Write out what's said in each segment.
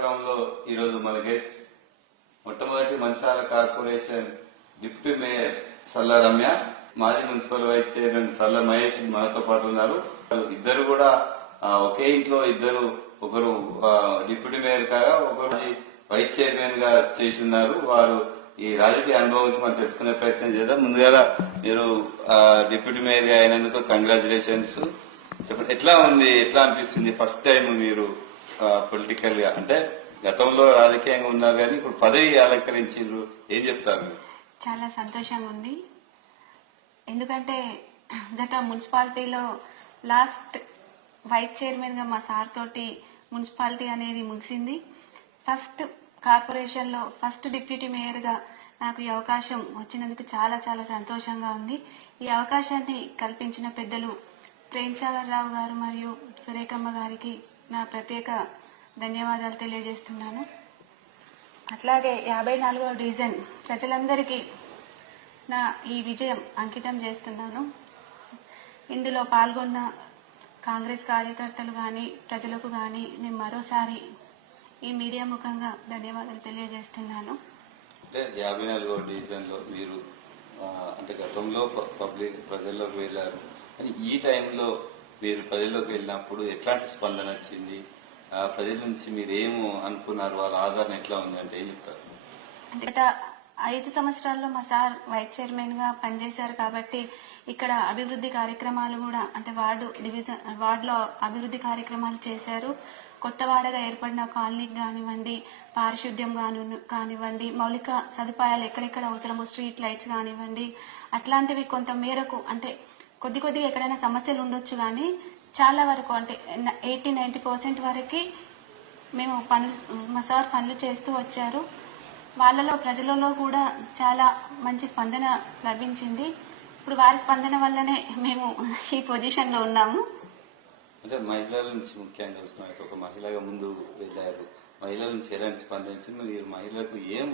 కార్యక్రమంలో ఈరోజు మన గెస్ట్ మొట్టమొదటి మంచిర్యాల కార్పొరేషన్ డిప్యూటీ మేయర్ సల్ల రమ్య, మాజీ మున్సిపల్ వైస్ చైర్మన్ సల్ల మహేష్ మనతో పాటు ఉన్నారు. ఇద్దరు కూడా ఒకే ఇంట్లో ఇద్దరు, ఒకరు డిప్యూటీ మేయర్ కాగా ఒకరు వైస్ చైర్మన్ గా చేస్తున్నారు. వారు ఈ రాజకీయ అనుభవం గురించి మనం తెలుసుకునే ప్రయత్నం చేద్దాం. ముందుగా మీరు డిప్యూటీ మేయర్ గా అయినందుకు కంగ్రాచులేషన్స్. చెప్పండి, ఎట్లా ఉంది, ఎట్లా అనిపిస్తుంది ఫస్ట్ టైం మీరు పొలిటికల్ గా, అంటే గతంలో రాజకీయంగా ఉన్నారు కానీ ఇప్పుడు పదవి అలంకరించారు, ఏం చెప్తారు? చాలా సంతోషంగా ఉంది. ఎందుకంటే గత మున్సిపాలిటీలో లాస్ట్ వైస్ చైర్మన్ గా మా సార్ తోటి మున్సిపాలిటీ అనేది ముగిసింది. ఫస్ట్ కార్పొరేషన్ లో ఫస్ట్ డిప్యూటీ మేయర్ గా నాకు ఈ అవకాశం వచ్చినందుకు చాలా చాలా సంతోషంగా ఉంది. ఈ అవకాశాన్ని కల్పించిన పెద్దలు ప్రేమ్ సాగర్ రావు గారు మరియు సురేఖమ్మ గారికి నా ప్రత్యేక ధన్యవాదాలు తెలియజేస్తున్నాను. అట్లాగే 54వ డివిజన్ ప్రజలందరికీ నా ఈ విజయం అంకితం చేస్తున్నాను. ఇందులో పాల్గొన్న కాంగ్రెస్ కార్యకర్తలు కానీ ప్రజలకు కానీ నేను మరోసారి ఈ మీడియా ముఖంగా ధన్యవాదాలు తెలియజేస్తున్నాను. అంటే 54వ డివిజన్ లో మీరు అంటే గతంలో పబ్లిక్ ప్రజల్లోకి వెళ్ళారు, కానీ ఈ టైంలో మీరు ప్రజల్లోకి వెళ్ళినప్పుడు ఎట్లాంటి స్పందన వచ్చింది? ప్రజల నుంచి మీరు ఏమో అనుకున్నారు, వాళ్ళ ఆదరణ ఎట్లా ఉంది అంటే ఏం చెప్తారు? అంటే గత 5 సంవత్సరాల్లో మా సార్ వైస్ చైర్మన్ గా పనిచేశారు కాబట్టి ఇక్కడ అభివృద్ధి కార్యక్రమాలు కూడా, అంటే వార్డులో అభివృద్ధి కార్యక్రమాలు చేశారు. కొత్త వాడగా ఏర్పడిన కాలనీకి కానివ్వండి, పారిశుద్ధ్యం కానివ్వండి, మౌలిక సదుపాయాలు ఎక్కడెక్కడ అవసరమో స్ట్రీట్ లైట్స్ కానివ్వండి, అట్లాంటివి కొంత మేరకు, అంటే కొద్దిగా ఎక్కడైనా సమస్యలు ఉండొచ్చు కానీ చాలా వరకు, అంటే 80-90% వరకు మేము మా సార్ పనులు చేస్తూ వచ్చారు. వాళ్ళలో ప్రజలలో కూడా చాలా మంచి స్పందన లభించింది. ఇప్పుడు వారి స్పందన వల్లనే మేము ఈ పొజిషన్ లో ఉన్నాము. అంటే మహిళల నుంచి ముఖ్యంగా చూసుకున్నట్టు ఒక మహిళగా ముందు వెళ్ళారు, మహిళల నుంచి ఎలాంటి స్పందించింది, మీరు మహిళలకు ఏం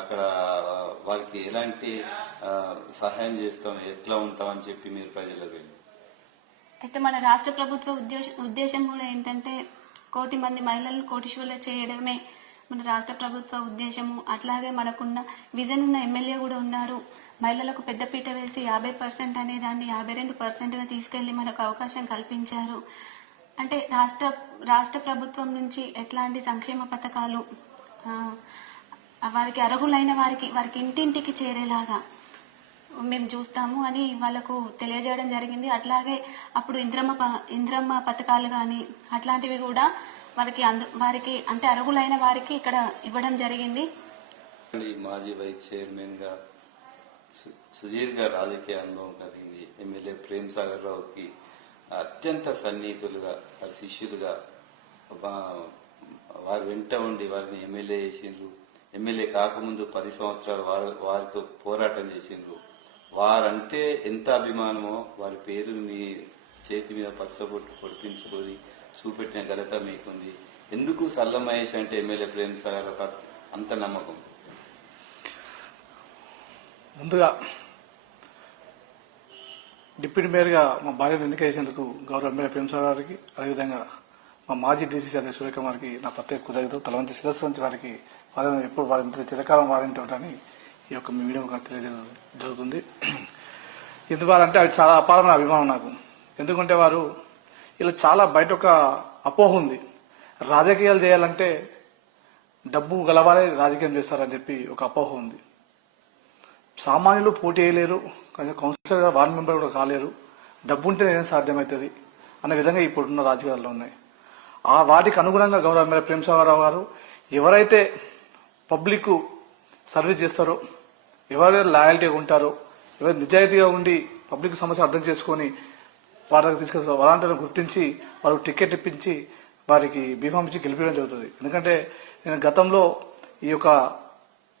అక్కడ వాళ్ళకి ఎలాంటి సహాయం చేస్తాం, ఎట్లా ఉంటాం అని చెప్పి మీరు ప్రజలకు వెళ్ళి? అయితే మన రాష్ట్ర ప్రభుత్వ ఉద్దేశం కూడా ఏంటంటే 1 కోటి మంది మహిళలను కోటీశ్వరులు చేయడమే మన రాష్ట్ర ప్రభుత్వ ఉద్దేశము. అట్లాగే మనకున్న విజన్ ఉన్న ఎమ్మెల్యే కూడా ఉన్నారు. మహిళలకు పెద్దపీట వేసి 50% అనే దాన్ని 52% గా తీసుకెళ్లి మనకు అవకాశం కల్పించారు. అంటే రాష్ట్ర ప్రభుత్వం నుంచి ఎట్లాంటి సంక్షేమ పథకాలు వారికి అర్హులైన వారికి ఇంటింటికి చేరేలాగా మేము చూస్తాము అని వాళ్లకు తెలియజేయడం జరిగింది. అట్లాగే అప్పుడు ఇంద్రమ్మ పథకాలు కానీ అట్లాంటివి కూడా వారికి అంటే అర్హులైన వారికి ఇక్కడ ఇవ్వడం జరిగింది. మాజీ వైస్ చైర్మన్ గా సుదీర్ఘ రాజకీయ అనుభవం కలిగింది ఎమ్మెల్యే ప్రేమ్ సాగర్ రావుకి అత్యంత సన్నిహితులుగా, శిష్యులుగా వారి వెంట ఉండి వారిని ఎమ్మెల్యే చేసిండ్రు. ఎమ్మెల్యే కాకముందు 10 సంవత్సరాలు వారితో పోరాటం చేసిండ్రు. వారంటే ఎంత అభిమానమో వారి పేరు మీ చేతి మీద పచ్చబొట్టు పొడిపించుకొని చూపెట్టిన ఘనత మీకుంది. ఎందుకు సల్ల మహేష్ అంటే ఎమ్మెల్యే ప్రేమ్ సాగర్ అంత నమ్మకం? ముందుగా డిప్యూటీ మేయర్గా మా భార్యను ఎన్నిక చేసేందుకు గౌరవ ఎమ్మెల్యే ప్రేమ్ సాగర్ గారికి, అదేవిధంగా మా మాజీ డీసీసీ అధ్యక్షుడు సురేఖమ్మ గారికి నా ప్రత్యేక కృతజ్ఞతలు. తలవంచి శిరస్సు వంచి వారికి ఎప్పుడు వారి చిరకాలం వారింటి ఉంటారని ఈ యొక్క మీడియా తెలియజేయడం జరుగుతుంది. ఎందుకంటే అవి చాలా అపారమైన అభిమానం నాకు. ఎందుకంటే వారు ఇలా చాలా బయట ఒక అపోహ ఉంది, రాజకీయాలు చేయాలంటే డబ్బు గలవారే రాజకీయం చేస్తారని చెప్పి ఒక అపోహ ఉంది. సామాన్యులు పోటీ చేయలేరు, కౌన్సిలర్ వార్డు మెంబర్ కూడా కాలేరు, డబ్బు ఉంటే ఏం సాధ్యమవుతుంది అనే విధంగా ఇప్పుడున్న రాజకీయాల్లో ఉన్నాయి. ఆ వాటికి అనుగుణంగా గౌరవ ఎమ్మెల్యే ప్రేమ్ సాగర్ రావు గారు ఎవరైతే పబ్లిక్ సర్వీస్ చేస్తారో, ఎవరైతే లాయల్టీగా ఉంటారో, ఎవరు నిజాయితీగా ఉండి పబ్లిక్ సమస్య అర్థం చేసుకుని వారికి తీసుకొస్తారు, వాలంటీర్లను గుర్తించి వారికి టికెట్ ఇప్పించి వారికి బీఫామ్ ఇచ్చి గెలిపించడం జరుగుతుంది. ఎందుకంటే నేను గతంలో ఈ యొక్క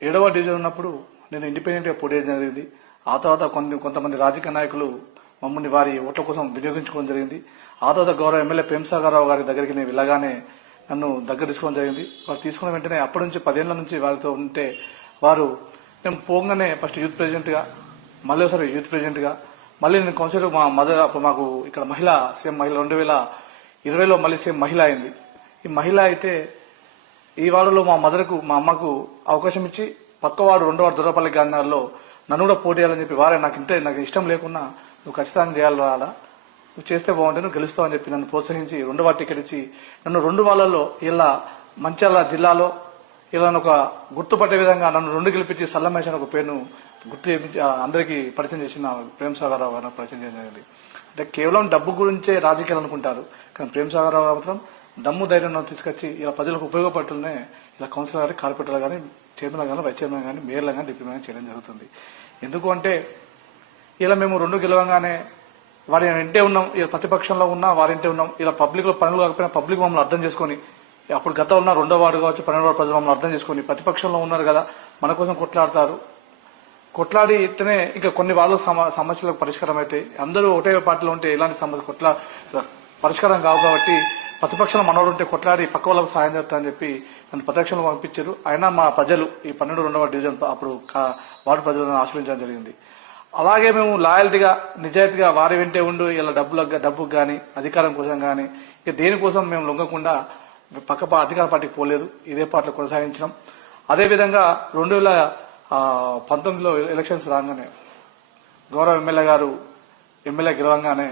7వ డివిజన్ ఉన్నప్పుడు నేను ఇండిపెండెంట్ గా పోటీ చేయడం జరిగింది. ఆ తర్వాత కొంతమంది రాజకీయ నాయకులు మమ్మల్ని వారి ఓట్ల కోసం వినియోగించుకోవడం జరిగింది. ఆ తర్వాత గౌరవ ఎమ్మెల్యే ప్రేమ్ సాగర్ రావు గారి దగ్గరికి నేను వెళ్ళగానే నన్ను దగ్గర తీసుకోవడం జరిగింది. వారు తీసుకున్న వెంటనే అప్పటి నుంచి 10 ఏళ్ల నుంచి వారితో ఉంటే వారు నేను పోగానే ఫస్ట్ యూత్ ప్రెసిడెంట్ గా, మళ్ళీ ఒకసారి యూత్ ప్రెసిడెంట్ గా, మళ్ళీ నేను కౌన్సిలర్ మాకు ఇక్కడ మహిళ సేమ్ మహిళ 2020లో మళ్ళీ సేమ్ మహిళ అయింది. ఈ మహిళ అయితే ఈ వార్డులో మా మదర్కు మా అమ్మకు అవకాశం ఇచ్చి పక్క వార్డు 2వ వార్డు దొరపల్లి గాంధార్లో నన్ను కూడా పోటీ చేయాలని చెప్పి వారే నాకు ఇష్టం లేకున్నా నువ్వు ఖచ్చితంగా చేయాలి రాడా, నువ్వు చేస్తే బాగుంటే నువ్వు గెలుస్తావు అని చెప్పి నన్ను ప్రోత్సహించి 2వ వార్డు టికెట్ ఇచ్చి నన్ను 2 వార్డులలో ఇలా మంచిర్యాల జిల్లాలో ఇలా ఒక గుర్తుపట్టే విధంగా నన్ను 2 గెలిపించి సల్లమేష్ అనే ఒక పేరును గుర్తు చేయించి అందరికీ పరిచయం చేసిన ప్రేమ్ సాగర్ రావు గారు పరిచయం చేయడం జరిగింది. అంటే కేవలం డబ్బు గురించే రాజకీయాలు అనుకుంటారు, కానీ ప్రేమ్ సాగర్ రావు మాత్రం దమ్ము ధైర్యం తీసుకొచ్చి ఇలా ప్రజలకు ఉపయోగపడుతూనే ఇలా కౌన్సిలర్ గానీ కార్పొరేటర్ కానీ చైర్మన్ కానీ వైస్ చైర్మన్ కానీ మేయర్లు కానీ డిప్యూటీ మేయర్ చేయడం జరుగుతుంది. ఎందుకు అంటే ఇలా మేము 2 గెలవంగానే వారి ఇంటే ఉన్నాం, ఇలా ప్రతిపక్షంలో ఉన్నా వారింటే ఉన్నాం, ఇలా పబ్లిక్ లో పనులు కాకపోయినా పబ్లిక్ మమ్మల్ని అర్థం చేసుకొని అప్పుడు గతంలో ఉన్న 2వ వార్డు కావచ్చు 12వ వార్డు ప్రజలు మమ్మల్ని అర్థం చేసుకొని ప్రతిపక్షంలో ఉన్నారు కదా మన కోసం కొట్లాడతారు, కొట్లాడి ఇస్తేనే ఇంకా కొన్ని వాళ్ళ సమస్యలకు పరిష్కారం అయితే అందరూ ఒకటే పార్టీలో ఉంటే ఎలాంటి సమస్య పరిష్కారం కావు కాబట్టి ప్రతిపక్షంలో మనోడు ఉంటే కొట్లాడి పక్క వాళ్ళకు సాయం చేస్తారని చెప్పి నన్ను ప్రతిపక్షంలో పంపించారు. అయినా మా ప్రజలు ఈ 12వ డివిజన్ అప్పుడు వార్డు ప్రజలను ఆశ్రయించడం జరిగింది. అలాగే మేము లాయల్టీగా నిజాయితీగా వారి వెంటే ఉండు ఇలా డబ్బుకు కానీ అధికారం కోసం కానీ ఇక దేనికోసం మేము లొంగకుండా పక్క అధికార పార్టీకి పోలేదు, ఇదే పార్టీలో కొనసాగించడం. అదేవిధంగా 2019లో ఎలక్షన్స్ రాగానే గౌరవ ఎమ్మెల్యే గారు ఎమ్మెల్యే గెలవంగానే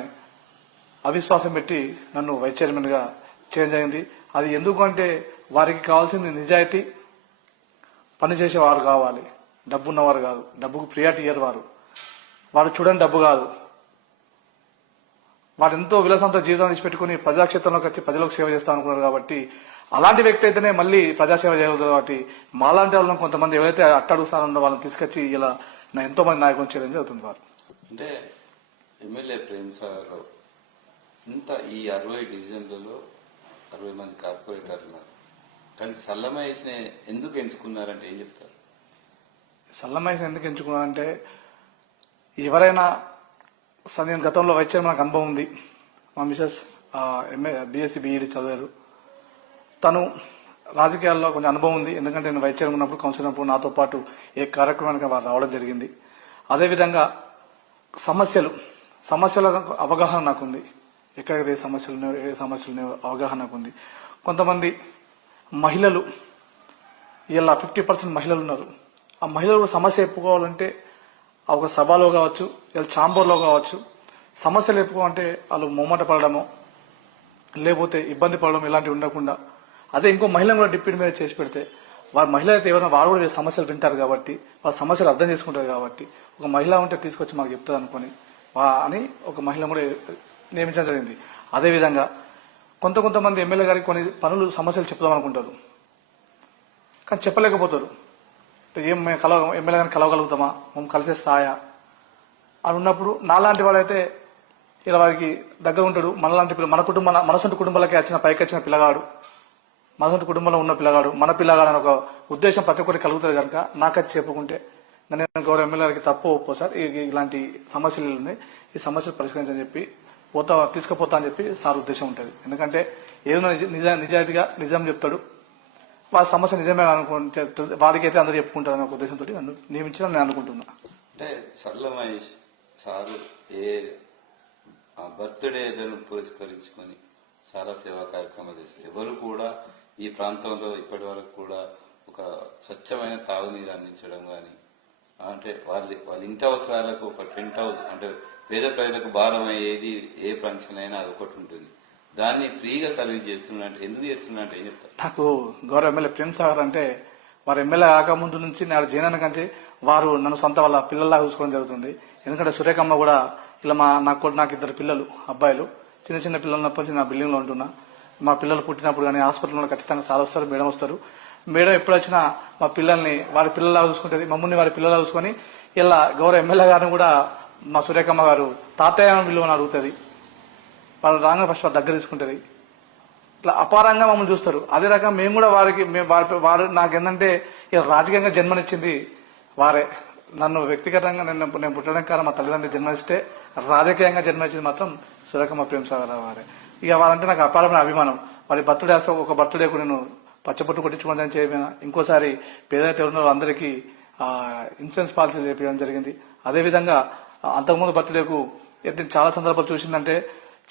అవిశ్వాసం పెట్టి నన్ను వైస్ చైర్మన్ గా చేయడం జరిగింది. అది ఎందుకంటే వారికి కావాల్సింది నిజాయితీ, పనిచేసేవారు కావాలి, డబ్బు ఉన్నవారు కాదు, డబ్బుకు ప్రియారిటీ ఇయ్యరు వారు చూడని డబ్బు కాదు, వారు ఎంతో విలాసంతో జీవితం తీసిపెట్టుకుని ప్రజాక్షేత్రంలోకి వచ్చి ప్రజలకు సేవ చేస్తా అనుకున్నారు కాబట్టి అలాంటి వ్యక్తి అయితేనే మళ్ళీ ప్రజాసేవ చేయగలుగుతారు. కాబట్టి మాలాంటి వాళ్ళని కొంతమంది ఎవరైతే అట్టడుగు స్థానంలో వాళ్ళని తీసుకొచ్చి ఇలా ఎంతో మంది నాయకులు చేయడం జరుగుతుంది. వారు అంటే ఎమ్మెల్యే ప్రేమ్ సాగర్ రావు ఇంత ఈ 60 డివిజన్లలో 60 మంది కార్పొరేటర్లు ఉన్నారు, కానీ సల్లమహేష్ ఎందుకు ఎంచుకున్నారంటే ఏం చెప్తారు? సల్లమహేష్ ఎందుకు ఎంచుకున్నారంటే ఎవరైనా నేను గతంలో వైస్ చైర్మన్ నాకు అనుభవం ఉంది. మా మిసెస్ బీఎస్సీ బీఈడీ చదివారు, తను రాజకీయాల్లో కొంచెం అనుభవం ఉంది. ఎందుకంటే నేను వైస్ చైర్మన్ ఉన్నప్పుడు కౌన్సిలర్ ఉన్నప్పుడు నాతో పాటు ఏ కార్యక్రమానికి వారు రావడం జరిగింది. అదేవిధంగా సమస్యల అవగాహన నాకుంది, ఎక్కడెక్కడ ఏ సమస్యలు అవగాహన నాకుంది. కొంతమంది మహిళలు ఇలా 50% మహిళలు ఉన్నారు. ఆ మహిళలు సమస్య చెప్పుకోవాలంటే ఒక సభలో కావచ్చు లేదా ఛాంబర్లో కావచ్చు సమస్యలు చెప్పుకోవాలంటే వాళ్ళు మొమ్మట పడడము లేకపోతే ఇబ్బంది పడడం ఇలాంటివి ఉండకుండా అదే ఇంకో మహిళను కూడా డిప్యూటీ మీద చేసి పెడితే వారి మహిళ అయితే ఎవరైనా వారు కూడా సమస్యలు వింటారు కాబట్టి వాళ్ళ సమస్యలు అర్థం చేసుకుంటారు కాబట్టి ఒక మహిళ ఉంటే తీసుకొచ్చి మాకు చెప్తుంది అనుకుని అని ఒక మహిళ కూడా నియమించడం జరిగింది. అదేవిధంగా కొంతమంది ఎమ్మెల్యే గారికి కొన్ని పనులు సమస్యలు చెప్దాం అనుకుంటారు, కానీ చెప్పలేకపోతారు. ఏం మేము ఎమ్మెల్యే గారిని కలవగలుగుతామా, మేము కలిసే స్థాయా అని ఉన్నప్పుడు నాలాంటి వాడైతే ఇలా వారికి దగ్గర ఉంటాడు. మనలాంటి మన సొంత కుటుంబాలకి పైకి వచ్చిన పిల్లగాడు, మన సొంత కుటుంబంలో ఉన్న పిల్లగాడు, మన పిల్లగాడు అని ఒక ఉద్దేశం ప్రతి ఒక్కరికి కలుగుతుంది కనుక నాకది చెప్పుకుంటే నేను గౌరవ ఎమ్మెల్యే గారికి తప్పు ఒప్పో సార్ ఇలాంటి సమస్యలు ఉన్నాయి, ఈ సమస్యలు పరిష్కరించని చెప్పి తీసుకుపోతా అని చెప్పి సార్ ఉద్దేశం ఉంటుంది. ఎందుకంటే ఏదైనా నిజాయితీగా నిజం చెప్తాడు, వాళ్ళ సమస్య నిజమే అనుకుంటే వారికైతే అందరూ చెప్పుకుంటారనే ఒక ఉద్దేశంతో నన్ను నియమించాలని నేను అనుకుంటున్నా. అంటే సల్లమహేష్ సారు బర్త్డేలను పురస్కరించుకొని చాలా సేవా కార్యక్రమాలు చేస్తారు. ఎవరు కూడా ఈ ప్రాంతంలో ఇప్పటి వరకు కూడా ఒక స్వచ్ఛమైన తాగునీరు అందించడం కానీ అంటే వాళ్ళ ఇంటి అవసరాలకు ఒక టెంట్ హౌస్ అంటే పేద ప్రజలకు భారం అయ్యేది ఏ ఫంక్షన్ అయినా అది ఒకటి ఉంటుంది, దాన్ని ఫ్రీగా సర్వీస్ చేస్తున్నా అంటే ఎందుకు చేస్తున్నా అంటే ఏం చెప్తారు? నాకు గౌరవ ఎమ్మెల్యే ప్రేమ్ సాగర్ అంటే వారు ఎమ్మెల్యే కాకముందు నుంచి నాడు జైన్ కంటే వారు నన్ను సొంత వాళ్ళ పిల్లల్లా చూసుకోవడం జరుగుతుంది. ఎందుకంటే సురేఖమ్మ కూడా ఇలా నాకు 2 పిల్లలు అబ్బాయిలు, చిన్న పిల్లలు ఉన్నప్పటి నుంచి నా బిల్డింగ్ లో ఉంటున్నా. మా పిల్లలు పుట్టినప్పుడు కానీ హాస్పిటల్లో ఖచ్చితంగా సార్ వస్తారు, మేడం వస్తారు. మేడం ఎప్పుడు వచ్చినా మా పిల్లల్ని వారి పిల్లల్లా చూసుకుంటుంది, మమ్మల్ని వారి పిల్లలా చూసుకొని ఇలా గౌరవ ఎమ్మెల్యే గారిని కూడా మా సురేఖమ్మ గారు తాతయ్య విలువని అడుగుతుంది. వాళ్ళు రాగానే ఫస్ట్ వారి దగ్గర తీసుకుంటుంది. ఇట్లా అపారంగా మమ్మల్ని చూస్తారు. అదే రకంగా మేము కూడా వారు నాకేంటంటే ఇలా రాజకీయంగా జన్మనిచ్చింది వారే. నన్ను వ్యక్తిగతంగా నేను పుట్టడానికి కారణం మా తల్లిదండ్రులు జన్మనిస్తే రాజకీయంగా జన్మనిచ్చింది మాత్రం సురేఖమ్మ ప్రేమ్ సాగర్ వారే. ఇక వాళ్ళంటే నాకు అపారమైన అభిమానం. వారి బర్త్డే ఒక బర్త్డేకు నేను పచ్చబొట్టు కొట్టించుకోవడం చేయకపోయినా ఇంకోసారి పేదైతే ఎవరున్నారో అందరికీ ఇన్సూరెన్స్ పాలసీ చేపించడం జరిగింది. అదేవిధంగా అంతకుముందు బర్త్డేకు చాలా సందర్భాలు చూసిందంటే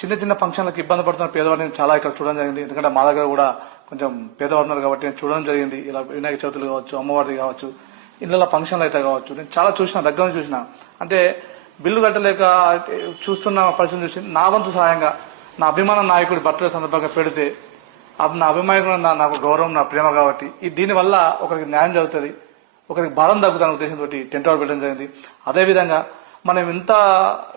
చిన్న ఫంక్షన్లకు ఇబ్బంది పడుతున్న పేదవాడిని చాలా ఇక్కడ చూడడం జరిగింది. ఎందుకంటే మా దగ్గర కూడా కొంచెం పేదవారు ఉన్నారు కాబట్టి నేను చూడడం జరిగింది. ఇలా వినాయక చవితులు కావచ్చు, అమ్మవారిది కావచ్చు, ఇళ్ళ ఫంక్షన్లు అయితే కావచ్చు, నేను చాలా చూసిన, దగ్గర నుంచి చూసిన. అంటే బిల్లు కట్టలేక చూస్తున్న పరిస్థితి చూసి నా వంతు సహాయంగా నా అభిమాన నాయకుడి బర్త్డే సందర్భంగా పెడితే నా అభిమాయకుడు నాకు గౌరవం, నా ప్రేమ కాబట్టి దీనివల్ల ఒకరికి న్యాయం జరుగుతుంది, ఒకరికి భారం తగ్గుతున్న ఉద్దేశంతో టెంట్ హౌస్ పెట్టడం జరిగింది. అదేవిధంగా మనం ఇంత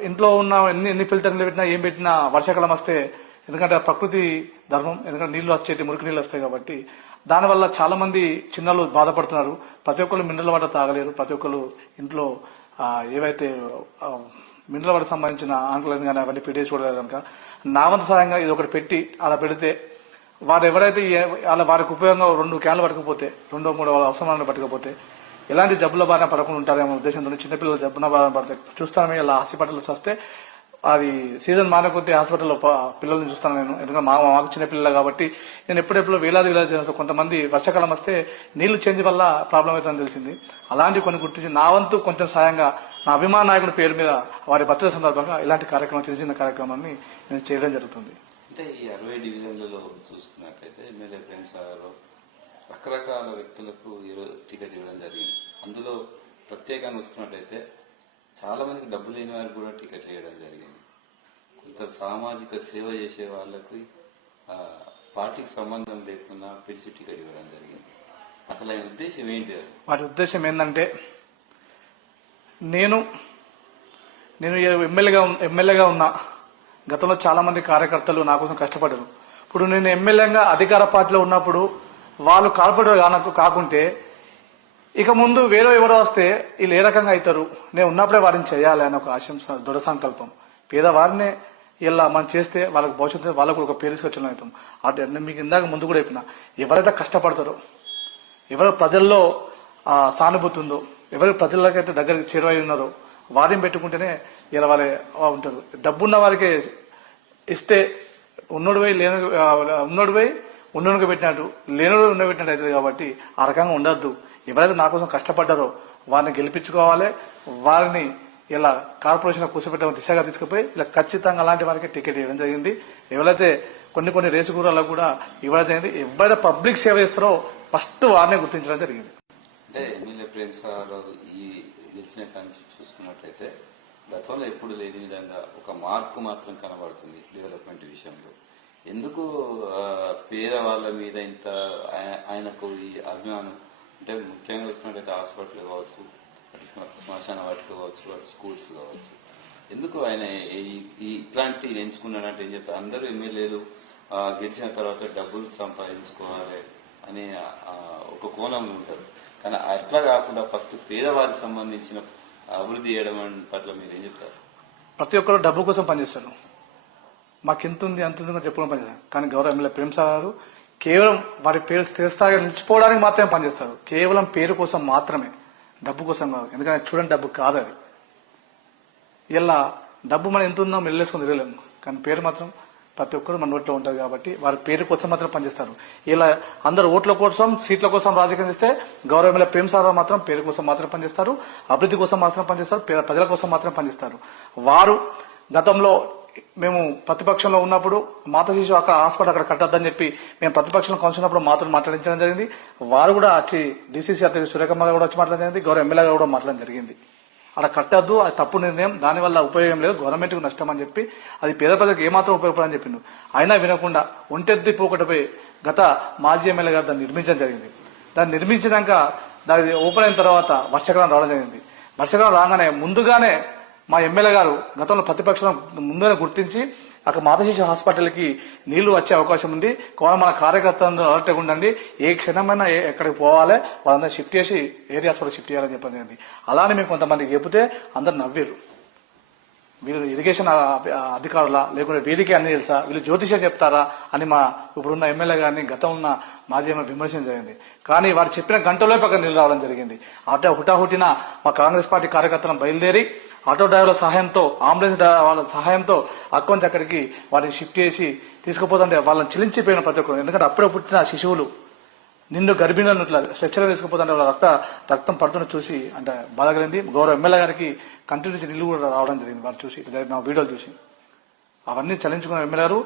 ఇంట్లో ఉన్న ఎన్ని ఫిల్టర్లు పెట్టినా ఏం పెట్టినా వర్షాకాలం వస్తే, ఎందుకంటే ప్రకృతి ధర్మం, ఎందుకంటే నీళ్లు వచ్చేటి మురికి నీళ్ళు వస్తాయి కాబట్టి దానివల్ల చాలా మంది చిన్నలు బాధపడుతున్నారు. ప్రతి ఒక్కరు మినరల్ వాటర్ తాగలేరు. ప్రతి ఒక్కరు ఇంట్లో ఏవైతే మినరల్ వాటర్ సంబంధించిన ఆంకులను కానీ అవన్నీ పెట్టేసి చూడలేదు కనుక నా వంతు సహాయంగా ఇది ఒకటి పెట్టి అలా పెడితే వారు ఎవరైతే అలా వారికి ఉపయోగంగా 2 క్యాన్లు పట్టకపోతే, 2-3 అవసరాలను పట్టకపోతే ఎలాంటి జబ్బుల బారిన పడకుండా ఉంటారేమో ఉద్దేశంతో చిన్నపిల్లలు జబ్బున బారిన పడతాయి. చూస్తాను ఇలా హాస్పిటల్ వస్తే అది సీజన్ మారే కొద్దీ హాస్పిటల్లో పిల్లల్ని చూస్తాను నేను. ఎందుకంటే మాకు చిన్నపిల్లలు కాబట్టి నేను ఎప్పుడెప్పుడు వేలాది చేస్తాను. కొంతమంది వర్షాకాలం వస్తే నీళ్లు చేంజ్ వల్ల ప్రాబ్లం అవుతుందని తెలిసింది. అలాంటివి కొన్ని గుర్తించి నా వంతు కొంచెం సాయంగా నా అభిమాన నాయకుడి పేరు మీద వారి బర్త్డే సందర్భంగా ఇలాంటి కార్యక్రమం, చిన్న చిన్న కార్యక్రమాన్ని నేను చేయడం జరుగుతుంది. అంటే ఈ 60 డివిజన్లలో చూసుకున్నట్లయితే ఎమ్మెల్యే ప్రేమ్ సాగర్ రకరకాల వ్యక్తులకు టికెట్ ఇవ్వడం జరిగింది. అందులో ప్రత్యేకంగా చూసుకున్నట్లయితే చాలా మందికి డబ్బు లేని వారికి కూడా టికెట్లు ఇవ్వడం జరిగింది. కొంత సామాజిక సేవ చేసే వాళ్ళకి పార్టీకి సంబంధం లేకుండా పిలిచి టికెట్ ఇవ్వడం జరిగింది. అసలు ఆయన ఉద్దేశం ఏంటి? వాటి ఉద్దేశం ఏంటంటే నేను ఎమ్మెల్యేగా ఉన్నా. గతంలో చాలా మంది కార్యకర్తలు నా కోసం కష్టపడ్డారు. ఇప్పుడు నేను ఎమ్మెల్యేగా అధికార పార్టీలో ఉన్నప్పుడు వాళ్ళు కార్పొరేటర్ కాకుంటే ఇక ముందు వేరే ఎవరో వస్తే వీళ్ళు ఏ రకంగా అవుతారు, నేను ఉన్నప్పుడే వారిని చేయాలి అని ఒక ఆశంస, దృఢ సంకల్పం. పేదవారినే ఇలా మనం చేస్తే వాళ్ళకి భవిష్యత్తు, వాళ్ళకు ఒక పేరు తీసుకొచ్చిన అవుతాం. అంటే మీకు ఇందాక ముందు కూడా చెప్పిన, ఎవరైతే కష్టపడతారో, ఎవరు ప్రజల్లో సానుభూతి ఉందో, ఎవరు ప్రజలకైతే దగ్గరికి చేరువై ఉన్నారో వారిని పెట్టుకుంటేనే ఇలా వాళ్ళే ఉంటారు. డబ్బున్న వారికి ఇస్తే ఉన్నోడిపై ఉన్నోడికి పెట్టినట్టు, లేనుడు ఉండబెట్టినట్టు అవుతుంది. కాబట్టి ఆ రకంగా ఉండద్దు. ఎవరైతే నా కోసం కష్టపడ్డారో వారిని గెలిపించుకోవాలి. వారిని ఇలా కార్పొరేషన్ కూర్చోబెట్టే దిశగా తీసుకుపోయి ఇలా ఖచ్చితంగా అలాంటి వారికి టికెట్ ఇవ్వడం జరిగింది. ఎవరైతే కొన్ని రేసు కూరలకు కూడా ఇవ్వడం జరిగింది. ఎవరైతే పబ్లిక్ సేవ చేస్తారో ఫస్ట్ వారిని గుర్తించడం జరిగింది. అంటే ఎమ్మెల్యే ప్రేమ్ సాగర్ ఈ గెలిచిన కాంచి చూసుకున్నట్లయితే గతంలో ఎప్పుడు లేని విధంగా ఒక మార్కు మాత్రం కనబడుతుంది డెవలప్మెంట్ విషయంలో. ఎందుకు పేదవాళ్ళ మీద ఇంత ఆయనకు ఈ అభిమానం? అంటే ముఖ్యంగా చూసుకున్నట్లయితే హాస్పిటల్ కావచ్చు, శ్మశాన వాటికి కావచ్చు, వాటి స్కూల్స్ కావచ్చు, ఎందుకు ఆయన ఇట్లాంటి ఎంచుకున్నాడంటే ఏం చెప్తారు? అందరూ ఎమ్మెల్యేలు గెలిచిన తర్వాత డబ్బులు సంపాదించుకోవాలి అనే ఒక కోణంలో ఉంటారు. కానీ అట్లా కాకుండా ఫస్ట్ పేదవారికి సంబంధించిన అభివృద్ధి చేయడం పట్ల మీరు ఏం చెప్తారు? ప్రతి ఒక్కరు డబ్బు కోసం పనిచేస్తారు. మాకు ఎంత ఉంది అంత ఉంది చెప్పుకోవడం పనిచేస్తారు. కానీ గౌరవ ఎమ్మెల్యే ప్రేమ్ సాగర్ గారు కేవలం వారి పేరు స్థిరస్థాయిగా నిలిచిపోవడానికి మాత్రమే పనిచేస్తారు. కేవలం పేరు కోసం మాత్రమే, డబ్బు కోసం కాదు. ఎందుకంటే చూడండి, డబ్బు కాదు అది. ఇలా డబ్బు మనం ఎంత ఉందో వెళ్ళేసుకొని తిరగలేము. కానీ పేరు మాత్రం ప్రతి ఒక్కరు మన నోట్లో ఉంటుంది కాబట్టి వారి పేరు కోసం మాత్రం పనిచేస్తారు. ఇలా అందరు ఓట్ల కోసం, సీట్ల కోసం రాజకీయం చేస్తే గౌరవ ఎమ్మెల్యే ప్రేమ్ సాగర్ మాత్రం పేరు కోసం మాత్రం పనిచేస్తారు, అభివృద్ధి కోసం మాత్రం పనిచేస్తారు, ప్రజల కోసం మాత్రం పనిచేస్తారు. వారు గతంలో మేము ప్రతిపక్షంలో ఉన్నప్పుడు మాతా శిశు అక్కడ హాస్పిటల్ అక్కడ కట్టద్దని చెప్పి మేము ప్రతిపక్షంలో కలుసుకున్నప్పుడు మాతో మాట్లాడించడం జరిగింది. వారు కూడా వచ్చి డీసీసీ అధ్యక్షుడు సురేఖమ్మ కూడా వచ్చి మాట్లాడడం జరిగింది, గౌరవ ఎమ్మెల్యే కూడా మాట్లాడడం జరిగింది. అక్కడ కట్టద్దు, అది తప్పు నిర్ణయం, దానివల్ల ఉపయోగం లేదు, గవర్నమెంట్కి నష్టం అని చెప్పి, అది పేద ప్రజలకు ఏమాత్రం ఉపయోగపడని చెప్పిండు. అయినా వినకుండా ఒంటెద్ది పోకటపై గత మాజీ ఎమ్మెల్యే గారు దాన్ని నిర్మించడం జరిగింది. దాన్ని నిర్మించినాక దాని ఓపెన్ అయిన తర్వాత వర్షాకాలం రావడం జరిగింది. వర్షాకాలం రాగానే ముందుగానే మా ఎమ్మెల్యే గారు గతంలో ప్రతిపక్షం ముందుగానే గుర్తించి అక్కడ మాతా శిశు హాస్పిటల్కి నీళ్లు వచ్చే అవకాశం ఉంది, మన కార్యకర్తలు అలర్ట్గా ఉండండి, ఏ క్షణమైనా ఎక్కడికి పోవాలి, వాళ్ళందరూ షిఫ్ట్ చేసి ఏరియా హాస్పిటల్ షిఫ్ట్ చేయాలని చెప్పడం జరిగింది. అలానే మేము కొంతమందికి చెబితే అందరు నవ్వారు. వీళ్ళు ఇరిగేషన్ అధికారులా లేకుంటే వీరికి అన్ని తెలుసా, వీళ్ళు జ్యోతిషం చెప్తారా అని మా ఇప్పుడున్న ఎమ్మెల్యే గారిని గతం ఉన్న మాజీ ఎమ్మెల్యే విమర్శించడం జరిగింది. కానీ వారు చెప్పిన గంటలోపు అక్కడ నీళ్ళు రావడం జరిగింది. హుటాహుటిన మా కాంగ్రెస్ పార్టీ కార్యకర్తలను బయలుదేరి ఆటో డ్రైవర్ల సహాయంతో, అంబులెన్స్ వాళ్ళ సహాయంతో అక్కడి నుంచి అక్కడికి వారిని షిఫ్ట్ చేసి తీసుకుపోతుంటే వాళ్ళని చిలించిపోయిన ప్రతి ఒక్కరు. ఎందుకంటే అప్పుడే పుట్టిన శిశువులు నిండు గర్భిణులను ఇట్లా స్ట్రెచ్చర్ తీసుకుపోతుంటే వాళ్ళ రక్తం పడుతున్న చూసి అంటే బాధ కలిగింది. గౌరవ ఎమ్మెల్యే గారికి కంటి నుంచి నీళ్లు కూడా రావడం జరిగింది వారు చూసి, నా వీడియోలు చూసి. అవన్నీ చలించుకున్న ఎమ్మెల్యే గారు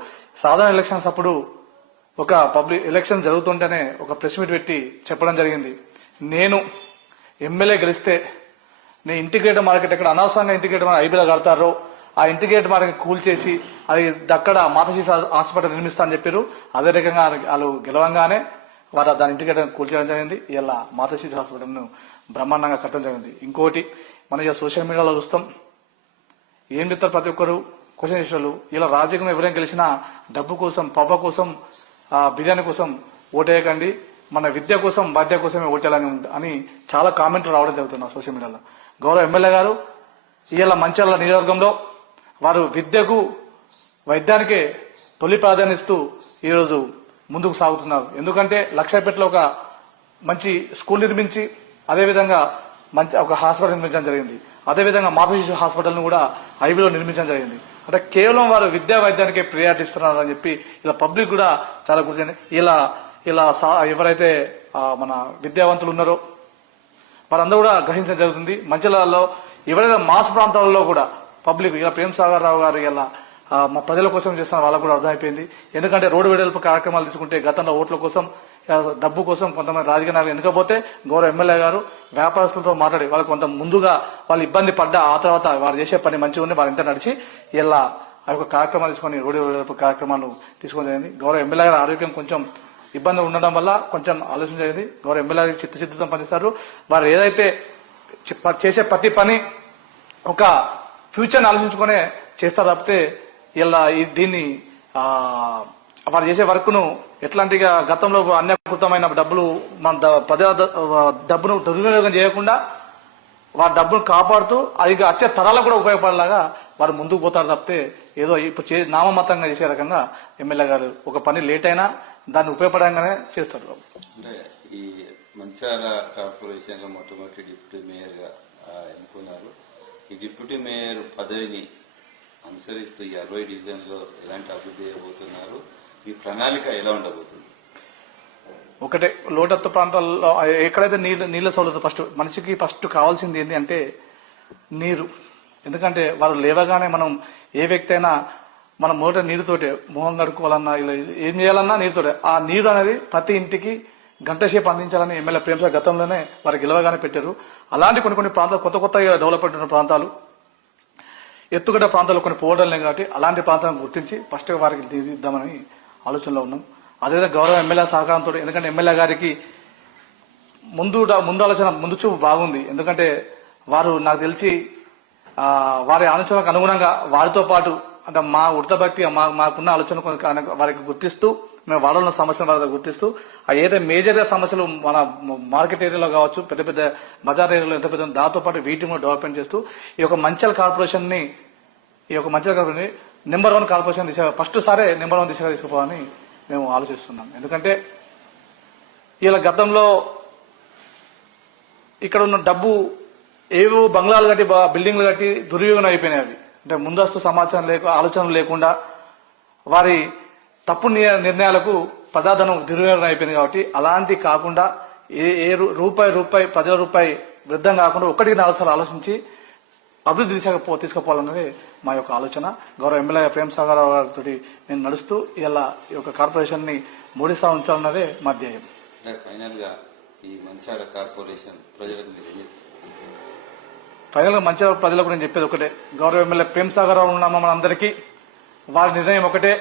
సాధారణ ఎలక్షన్స్ అప్పుడు ఒక పబ్లిక్ ఎలక్షన్ జరుగుతుంటేనే ఒక ప్రెస్ మీట్ పెట్టి చెప్పడం జరిగింది. నేను ఎమ్మెల్యే గెలిస్తే నేను ఇంటిగ్రేటెడ్ మార్కెట్ ఎక్కడ అనవసరంగా ఇంటిగ్రేటెడ్ మార్కెట్ ఐబీలో కడతారో ఆ ఇంటిగ్రేటెడ్ మార్కెట్ కూల్ చేసి అది అక్కడ మాతశిశు హాస్పిటల్ నిర్మిస్తా అని చెప్పారు. అదే రకంగా వాళ్ళు గెలవంగానే వారు దాని ఇంటిగ్రేటెడ్ కూల్ చేయడం జరిగింది. ఇలా మాతశిశు హాస్పిటల్ను బ్రహ్మాండంగా కట్టడం జరిగింది. ఇంకోటి మనం ఇక సోషల్ మీడియాలో చూస్తాం, ఏం చెప్తారు ప్రతి ఒక్కరు క్వశ్చన్ చేసేవాళ్ళు. ఇలా రాజకీయంలో ఎవరైనా గెలిచినా డబ్బు కోసం, పబ్బ కోసం, బిర్యానీ కోసం ఓటేయకండి, మన విద్య కోసం, వైద్య కోసమే ఓటేయాలని అని చాలా కామెంట్లు రావడం జరుగుతుంది సోషల్ మీడియాలో. గౌరవ ఎమ్మెల్యే గారు ఇవాళ మంచిర్యాల నియోజకవర్గంలో వారు విద్యకు, వైద్యానికే తొలి ప్రాధాన్యత ఇస్తూ ఈరోజు ముందుకు సాగుతున్నారు. ఎందుకంటే లక్షపేటలో ఒక మంచి స్కూల్ నిర్మించి అదేవిధంగా మంచి ఒక హాస్పిటల్ నిర్మించడం జరిగింది. అదేవిధంగా మాతృశిశు హాస్పిటల్ను కూడా ఐబీలో నిర్మించడం జరిగింది. అంటే కేవలం వారు విద్యా వైద్యానికే ప్రియారిటీ ఇస్తున్నారు అని చెప్పి ఇలా పబ్లిక్ కూడా చాలా గుర్తుంది. ఇలా ఇలా ఎవరైతే మన విద్యావంతులు ఉన్నారో వారందరూ కూడా గ్రహించడం జరుగుతుంది. మంచిర్యాలలో ఎవరైతే మాస్ ప్రాంతాలలో కూడా పబ్లిక్ ఇలా ప్రేమ్ సాగర్ రావు గారు ఇలా మా ప్రజల కోసం చేస్తున్న వాళ్ళకు కూడా అర్థమైపోయింది. ఎందుకంటే రోడ్డు వెడల్పు కార్యక్రమాలు తీసుకుంటే గతంలో ఓట్ల కోసం, డబ్బు కోసం కొంతమంది రాజకీయ నాయకులు ఎన్నుకపోతే గౌరవ ఎమ్మెల్యే గారు వ్యాపారస్తులతో మాట్లాడి వాళ్ళకి కొంత ముందుగా వాళ్ళు ఇబ్బంది పడ్డా ఆ తర్వాత వారు చేసే పని మంచిగా ఉండి వారి ఇంట నడిచి ఇలా ఆ యొక్క కార్యక్రమాలు తీసుకొని రోడ్డు వెడల్పు కార్యక్రమాలు తీసుకోవడం జరిగింది. గౌరవ ఎమ్మెల్యే గారి ఆరోగ్యం కొంచెం ఇబ్బంది ఉండడం వల్ల కొంచెం ఆలోచన జరిగింది. గౌరవ ఎమ్మెల్యే గారికి చిత్తశుద్ధితో పనిస్తారు. వారు ఏదైతే చేసే ప్రతి పని ఒక ఫ్యూచర్ని ఆలోచించుకునే చేస్తారు తప్పితే ఇలా దీన్ని వారు చేసే వర్క్ను ఎట్లాంటిగా గతంలో అన్యాకృతమైన డబ్బులు మన ప్రజా డబ్బును దుర్వినియోగం చేయకుండా వారి డబ్బును కాపాడుతూ అది వచ్చే తరాలకు కూడా ఉపయోగపడేలాగా వారు ముందుకు పోతారు తప్పితే ఏదో ఇప్పుడు నామమతంగా చేసే రకంగా ఎమ్మెల్యే గారు ఒక పని లేట్ అయినా దాన్ని ఉపయోగపడంగానే చేస్తారు. అంటే ఈ మంచిర్యాల కార్పొరేషన్ లో మొట్టమొదటి డిప్యూటీ మేయర్ గా ఎన్నుకున్నారు. ఈ డిప్యూటీ మేయర్ పదవిని అనుసరిస్తూ ఈ 60 డివిజన్ లో ఎలాంటి అభివృద్ధి చేయబోతున్నారు, ఈ ప్రణాళిక ఎలా ఉండబోతుంది? ఒకటే లోతట్టు ప్రాంతాల్లో ఎక్కడైతే నీళ్ళ సౌలభ్యం మనిషికి ఫస్ట్ కావాల్సింది ఏంటి అంటే నీరు. ఎందుకంటే వారు లేవగానే మనం ఏ వ్యక్తి అయినా మనం మొదట నీరుతోటే మొహం కడుక్కోవాలన్నా ఇలా ఏం చేయాలన్నా నీరుతోటే. ఆ నీరు అనేది ప్రతి ఇంటికి గంట సేపు అందించాలని ఎమ్మెల్యే ప్రేమ్ సాగర్ గతంలోనే వారు గెలవగానే పెట్టారు. అలాంటి కొన్ని ప్రాంతాలు కొత్తగా డెవలప్ అయిన ప్రాంతాలు, ఎత్తుగడ్డ ప్రాంతాల్లో కొన్ని పోవడం లేదు కాబట్టి అలాంటి ప్రాంతాలను గుర్తించి ఫస్ట్ వారికి నీరు ఇద్దామని ఆలోచనలో ఉన్నాం. అదేవిధంగా గౌరవ ఎమ్మెల్యే సహకారంతో, ఎందుకంటే ఎమ్మెల్యే గారికి ముందు ఆలోచన ముందు చూపు బాగుంది. ఎందుకంటే వారు నాకు తెలిసి వారి ఆలోచనకు అనుగుణంగా వారితో పాటు అంటే మా ఉడతభక్తి మాకున్న ఆలోచన వారికి గుర్తిస్తూ మేము వాళ్ళ సమస్యలు వాళ్ళ గుర్తిస్తూ ఏదైతే మేజర్గా సమస్యలు మన మార్కెట్ ఏరియాలో కావచ్చు, పెద్ద పెద్ద బజార్ ఏరియాలో ఎంత పెద్ద దాంతో పాటు వీటిని కూడా డెవలప్మెంట్ చేస్తూ ఈ యొక్క మంచిర్యాల కార్పొరేషన్ నెంబర్ 1 కార్పొరేషన్ దిశగా ఫస్ట్ సారే నెంబర్ 1 దిశగా తీసుకుపోవాలని మేము ఆలోచిస్తున్నాం. ఎందుకంటే ఇలా గతంలో ఇక్కడ ఉన్న డబ్బు ఏవో బంగ్లాలు కట్టి బిల్డింగ్లు కట్టి దుర్వినియోగం అయిపోయినాయి. అవి అంటే ముందస్తు సమాచారం ఆలోచన లేకుండా వారి తప్పు నిర్ణయాలకు ప్రజాధనం దుర్వినియోగం అయిపోయింది. కాబట్టి అలాంటి కాకుండా ఏ రూపాయి ప్రజల రూపాయి వృద్ధం కాకుండా 1-4 సార్లు ఆలోచించి అభివృద్ధి దిశగా తీసుకుపోవాలన్నది మా యొక్క ఆలోచన. గౌరవ ఎమ్మెల్యే ప్రేమ్ సాగర్ రావు గారితో నేను నడుస్తూ ఇలా ఈ యొక్క కార్పొరేషన్ ని మోడీసా ఉంచాలన్నదే మా ధ్యేయం. ఫైనల్ గా ఈ మంచిర్యాల కార్పొరేషన్ ప్రజలకు మీరు ఏం చెప్తారు? ఫైనల్ గా మంచిర్యాల ప్రజలకు నేను చెప్పేది ఒకటే, గౌరవ ఎమ్మెల్యే ప్రేమ్ సాగర్ రావు ఉన్న మనందరికీ వారి నిర్ణయం ఒకటే.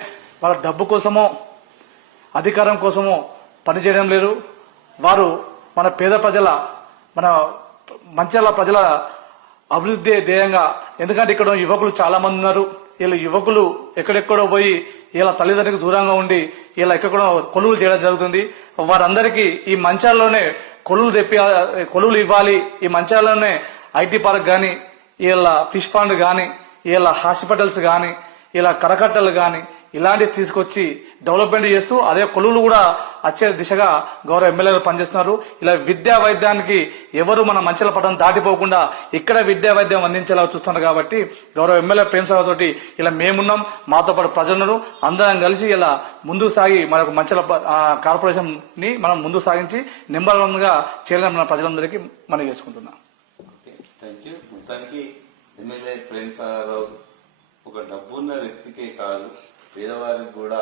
వాళ్ళ డబ్బు కోసమో అధికారం కోసమో పనిచేయడం లేదు. వారు మన పేద ప్రజల, మన మంచిర్యాల ప్రజల అభివృద్ధి ధ్యేయంగా. ఎందుకంటే ఇక్కడ యువకులు చాలా మంది ఉన్నారు. వీళ్ళ యువకులు ఎక్కడెక్కడో పోయి ఇలా తల్లిదండ్రులకు దూరంగా ఉండి ఇలా ఎక్కడో కొలువులు చేయడం జరుగుతుంది. వారందరికీ ఈ మంచిర్యాలలోనే కొలువులు ఇవ్వాలి. ఈ మంచిర్యాలలోనే ఐటీ పార్క్ కానీ, ఇలా ఫిష్ ఫండ్ కానీ, ఇలా హాస్పిటల్స్ కానీ, ఇలా కరకట్టలు కానీ ఇలాంటివి తీసుకొచ్చి డెవలప్మెంట్ చేస్తూ అదే కొలువులు కూడా వచ్చే దిశగా గౌరవ ఎమ్మెల్యేలు పనిచేస్తున్నారు. ఇలా విద్యా వైద్యానికి ఎవరు మన మంచిర్యాల పట్టణం దాటిపోకుండా ఇక్కడ విద్యా వైద్యం అందించేలా చూస్తున్నారు. కాబట్టి గౌరవ ఎమ్మెల్యే ప్రేమ్ సాగర్ తోటి ఇలా మేమున్నాం, మాతో పాటు ప్రజలను అందరం కలిసి ఇలా ముందుకు సాగి మన మంచిర్యాల కార్పొరేషన్ ని మనం ముందుకు సాగించి నెంబర్ 1 గా చేయాలని మన ప్రజలందరికీ మనం చేసుకుంటున్నాం. Thank you. మొత్తానికి ఎమ్మెల్యే ప్రేమ్ సాగర్ రావు ఒక డబ్బున్న వ్యక్తికే కాదు, పేదవారికి కూడా